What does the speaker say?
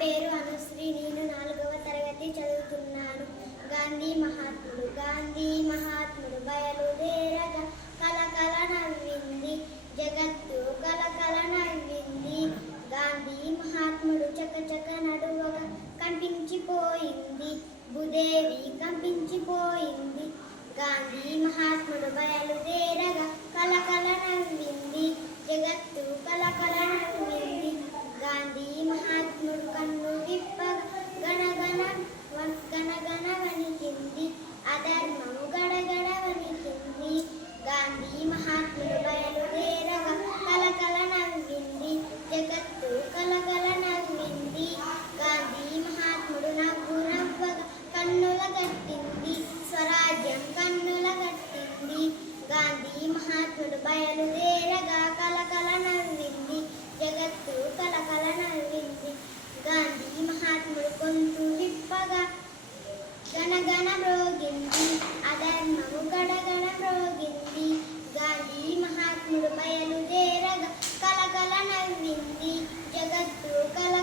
పేరు అనుశ్రీ. నేను 4వ తరగతి చదువుతున్నాను. గాంధీ మహాత్ముడు బయలుదేరగా కలకల నవ్వింది జగత్తు, కలకల నవ్వింది. గాంధీ మహాత్ముడు చకచక నడువగా కంపించిపోయింది భూదేవి, కంపించిపోయింది. గాంధీ మహాత్ముడు బయలుదేరగా కలకల నవ్వింది జగత్తు, కలకల నవ్వింది. గాంధీ మహాత్ముడు కన్ను విప్పగా గణగణ గణగణ వణికింది, అధర్మము గడగడ వణికింది. గాంధీ మహాత్ముడు బయలుదేరగా కలకల నవ్వింది జగత్తు, కలకల నవ్వింది. గాంధీ మహాత్ముడు నవ్వు నవ్వగా కన్నుల గట్టింది స్వరాజ్యం, కన్నుల గట్టింది. గాంధీ మహాత్ముడు బయలుదేరగా కలకల నవ్వింది జగత్తు, కలకల నవ్వింది. గాంధీ మహాత్ముడు గొంతు విప్పగా గణగణ మ్రోగింది, అధర్మము గడగణ మ్రోగింది. గాంధీ మహాత్ముడు బయలుదేరగా కలకల నవ్వింది జగత్తు, కల